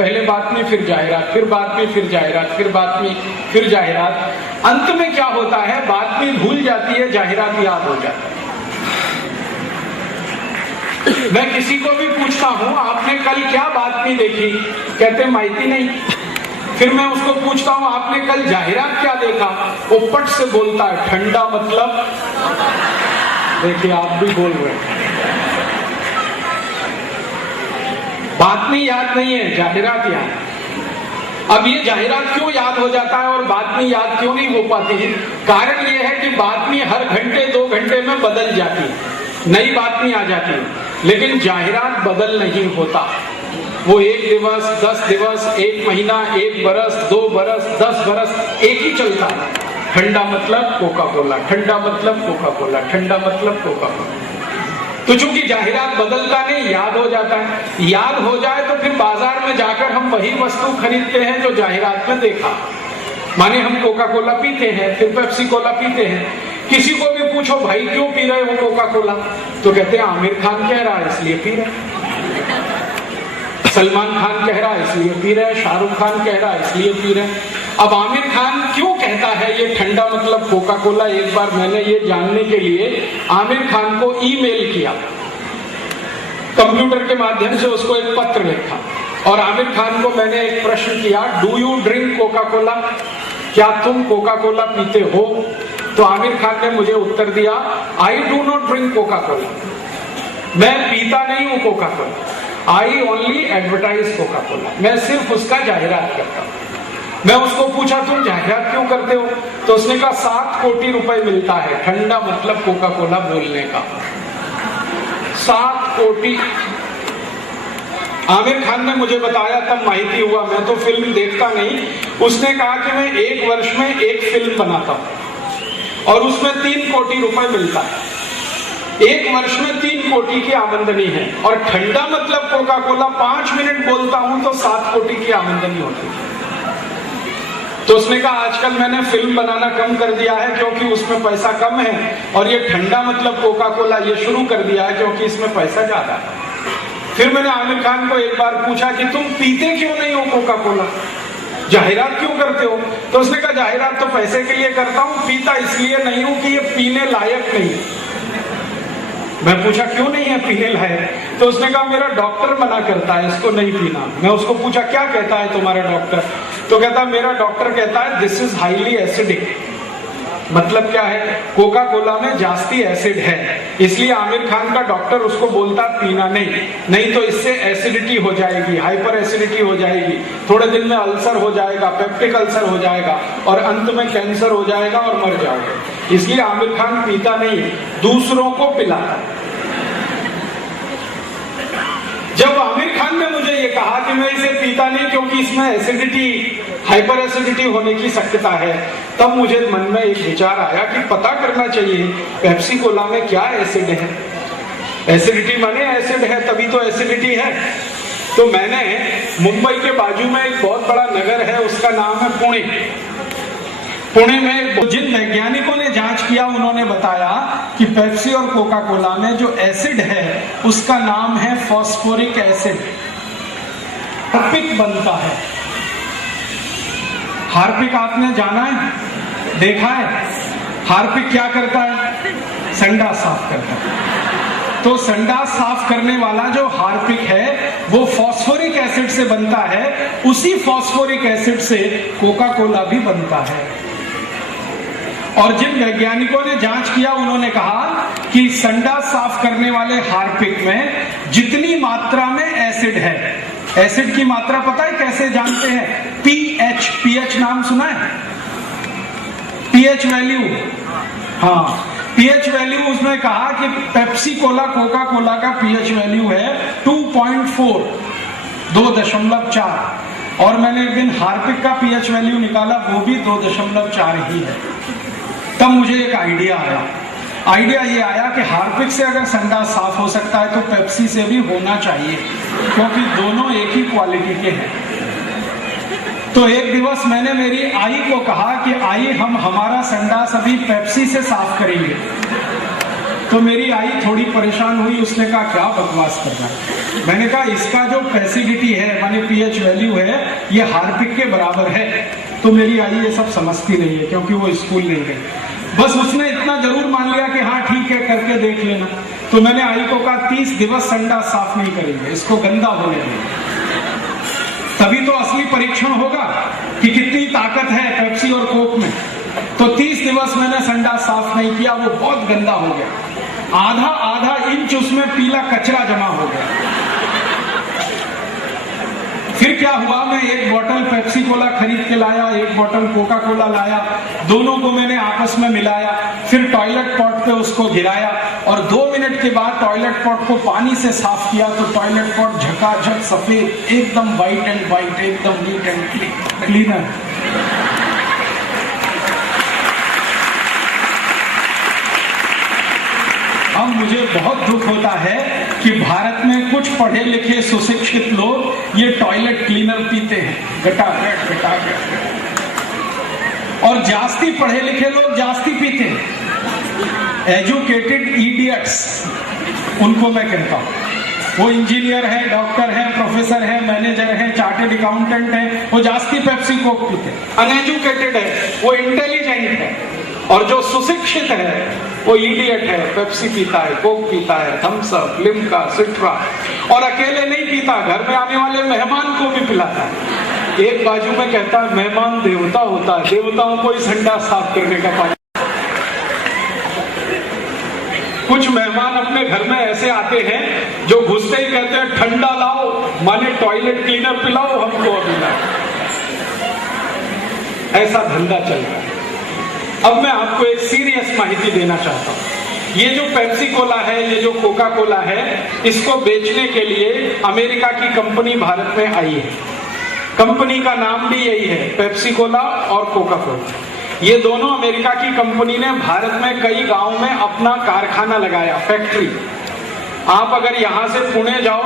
पहले बात में फिर जाहिरात, फिर बात में फिर जाहिरात, फिर बात में फिर जाहिरात। अंत में क्या होता है, बात में भूल जाती है, जाहिरात याद हो जाता है। मैं किसी को भी पूछता हूं आपने कल क्या बात में देखी, कहते माहिती नहीं। फिर मैं उसको पूछता हूं आपने कल जाहिरात क्या देखा, वो पट से बोलता है ठंडा मतलब। देखिए आप भी बोल रहे हैं, बात में याद नहीं है, जाहिरात याद। अब ये जाहिरात क्यों याद हो जाता है और बात में याद क्यों नहीं हो पाती है? कारण ये है कि बात में हर घंटे 2 घंटे में बदल जाती है, नई बात में आ जाती है, लेकिन जाहिरात बदल नहीं होता। वो 1 दिवस, 10 दिवस, 1 महीना, 1 बरस, 2 बरस, 10 बरस एक ही चलता है। ठंडा मतलब कोका कोला, ठंडा मतलब कोका कोला, ठंडा मतलब कोका कोला। तो चूंकि जाहिरात बदलता नहीं, याद हो जाता है। याद हो जाए तो फिर बाजार में जाकर हम वही वस्तु खरीदते हैं जो जाहिरात में देखा। माने हम कोका कोला पीते हैं, फिर पेप्सी कोला पीते हैं। किसी को भी पूछो भाई क्यों पी रहे हो कोका कोला, तो कहते हैं आमिर खान कह रहा है इसलिए पी रहे, सलमान खान कह रहा है इसलिए पी रहे, शाहरुख खान कह रहा है इसलिए पी रहे। अब आमिर खान क्यों कहता है ये ठंडा मतलब कोका कोला, एक बार मैंने ये जानने के लिए आमिर खान को ईमेल किया, कंप्यूटर के माध्यम से उसको एक पत्र लिखा और आमिर खान को मैंने एक प्रश्न किया, do you drink Coca Cola, क्या तुम कोका कोला पीते हो? तो आमिर खान ने मुझे उत्तर दिया, I do not drink Coca Cola, मैं पीता नहीं हूं Coca Cola, I only advertise Coca Cola, मैं सिर्फ उसका जाहिरात करता हूं। मैं उसको पूछा तुम जाहिरात क्यों करते हो, तो उसने कहा 7 कोटी रुपए मिलता है ठंडा मतलब कोका कोला बोलने का। 7 कोटी। आमिर खान ने मुझे बताया, तब माहिती हुआ, मैं तो फिल्म देखता नहीं। उसने कहा कि मैं 1 वर्ष में 1 फिल्म बनाता हूं और उसमें 3 कोटी रुपए मिलता है। 1 वर्ष में 3 कोटी की आमदनी है और ठंडा मतलब कोका कोला 5 मिनट बोलता हूं तो 7 कोटी की आमदनी होती है। तो उसने कहा आजकल मैंने फिल्म बनाना कम कर दिया है क्योंकि उसमें पैसा कम है, और ये ठंडा मतलब कोका कोला ये शुरू कर दिया है क्योंकि इसमें पैसा ज्यादा है। फिर मैंने आमिर खान को एक बार पूछा कि तुम पीते क्यों नहीं हो कोका कोला, जाहिरात क्यों करते हो? तो उसने कहा जाहिरात तो पैसे के लिए करता हूं, पीता इसलिए नहीं हूं कि ये पीने लायक नहीं। मैं पूछा क्यों नहीं है पीने लायक? तो उसने कहा मेरा डॉक्टर मना करता है इसको नहीं पीना। मैं उसको पूछा क्या कहता है तुम्हारा डॉक्टर? तो कहता मेरा डॉक्टर कहता है दिस इज हाईली एसिडिक। मतलब क्या है, कोका कोला में जास्ती एसिड है, इसलिए आमिर खान का डॉक्टर उसको बोलता पीना नहीं तो इससे एसिडिटी हो जाएगी, हाइपर एसिडिटी हो जाएगी, थोड़े दिन में अल्सर हो जाएगा, पेप्टिक अल्सर हो जाएगा और अंत में कैंसर हो जाएगा और मर जाओगे। इसलिए आमिर खान पीता नहीं, दूसरों को पिलाता। जब आमिर खान ने मुझे ये कहा कि मैं इसे पीता नहीं क्योंकि इसमें एसिडिटी, हाइपर एसिडिटी होने की शक्यता है, तब मुझे मन में एक विचार आया कि पता करना चाहिए पेप्सी कोला में क्या एसिड है। एसिडिटी माने एसिड है तभी तो एसिडिटी है। तो मैंने मुंबई के बाजू में एक बहुत बड़ा नगर है, उसका नाम है पुणे। पुणे में जिन वैज्ञानिकों ने जांच किया उन्होंने बताया कि पेप्सी और कोका कोला में जो एसिड है उसका नाम है फॉस्फोरिक एसिड। हार्पिक बनता है। हार्पिक आपने जाना है, देखा है? हार्पिक क्या करता है? संडास साफ करता है। तो संडास साफ करने वाला जो हार्पिक है वो फॉस्फोरिक एसिड से बनता है। उसी फॉस्फोरिक एसिड से कोका कोला भी बनता है। और जिन वैज्ञानिकों ने जांच किया उन्होंने कहा कि संडास साफ करने वाले हार्पिक में जितनी मात्रा में एसिड है, एसिड की मात्रा पता है कैसे जानते हैं? पीएच नाम सुना है? पीएच वैल्यू, हाँ पीएच वैल्यू। उसने कहा कि पेप्सी कोला कोका कोला का पीएच वैल्यू है 2.4, 2.4, और मैंने एक दिन हार्पिक का पीएच वैल्यू निकाला, वो भी 2.4 ही है। तब मुझे एक आइडिया ये आया कि हार्पिक से अगर संडास साफ हो सकता है तो पेप्सी से भी होना चाहिए, क्योंकि दोनों एक ही क्वालिटी के हैं। तो एक दिवस मैंने मेरी आई को कहा कि आई हम हमारा संडास अभी पेप्सी से साफ करेंगे। तो मेरी आई थोड़ी परेशान हुई, उसने कहा क्या बकवास कर रहा है, मैंने कहा इसका जो एसिडिटी है माने पीएच वैल्यू है ये हार्पिक के बराबर है। तो मेरी आई ये सब समझती नहीं है क्योंकि वो स्कूल नहीं गई, बस उसने इतना जरूर मान लिया कि हाँ ठीक है करके देख लेना। तो मैंने आई को कहा 30 दिवस संडास साफ नहीं करेंगे, इसको गंदा होने देंगे, तभी तो असली परीक्षण होगा कि कितनी ताकत है पेप्सी और कोक में। तो 30 दिवस मैंने संडास साफ नहीं किया, वो बहुत गंदा हो गया, आधा इंच उसमें पीला कचरा जमा हो गया। फिर क्या हुआ, मैं एक बोतल पेप्सी कोला खरीद के लाया, एक बोतल कोका कोला लाया, दोनों को मैंने आपस में मिलाया, फिर टॉयलेट पॉट पे उसको गिराया और 2 मिनट के बाद टॉयलेट पॉट को पानी से साफ किया तो टॉयलेट पॉट झकाझक सफेद, एकदम वाइट एंड वाइट, एकदम नीट एंड क्लीनर। अब मुझे बहुत दुख होता है कि भारत में कुछ पढ़े लिखे सुशिक्षित लोग ये टॉयलेट क्लीनर पीते हैं, गटागट। और जास्ती पढ़े लिखे लोग जास्ती पीते हैं, एजुकेटेड इडियट्स उनको मैं कहता हूं। वो इंजीनियर है, डॉक्टर है, प्रोफेसर है, मैनेजर है, चार्टेड अकाउंटेंट है, वो जास्ती पेप्सी कोक पीते हैं। अनएजुकेटेड है, वो इंटेलिजेंट है, और जो सुशिक्षित है वो इडियट है, पेप्सी पीता है, कोक पीता है, थम्स अप, लिम्का, सिट्रा, और अकेले नहीं पीता, घर में आने वाले मेहमान को भी पिलाता है। एक बाजू में कहता है मेहमान देवता होता है, देवताओं को ही संडास साफ करने का पानी। कुछ मेहमान अपने घर में ऐसे आते हैं जो घुसते ही कहते हैं ठंडा लाओ, माने टॉयलेट क्लीनर पिलाओ हमको अभी ना। ऐसा धंधा चल रहा है। अब मैं आपको एक सीरियस माहिती देना चाहता हूं। ये जो पेप्सी कोला है, ये जो कोका कोला है, इसको बेचने के लिए अमेरिका की कंपनी भारत में आई है। कंपनी का नाम भी यही है, पेप्सी कोला और कोका कोला। ये दोनों अमेरिका की कंपनी ने भारत में कई गांव में अपना कारखाना लगाया, फैक्ट्री। आप अगर यहां से पुणे जाओ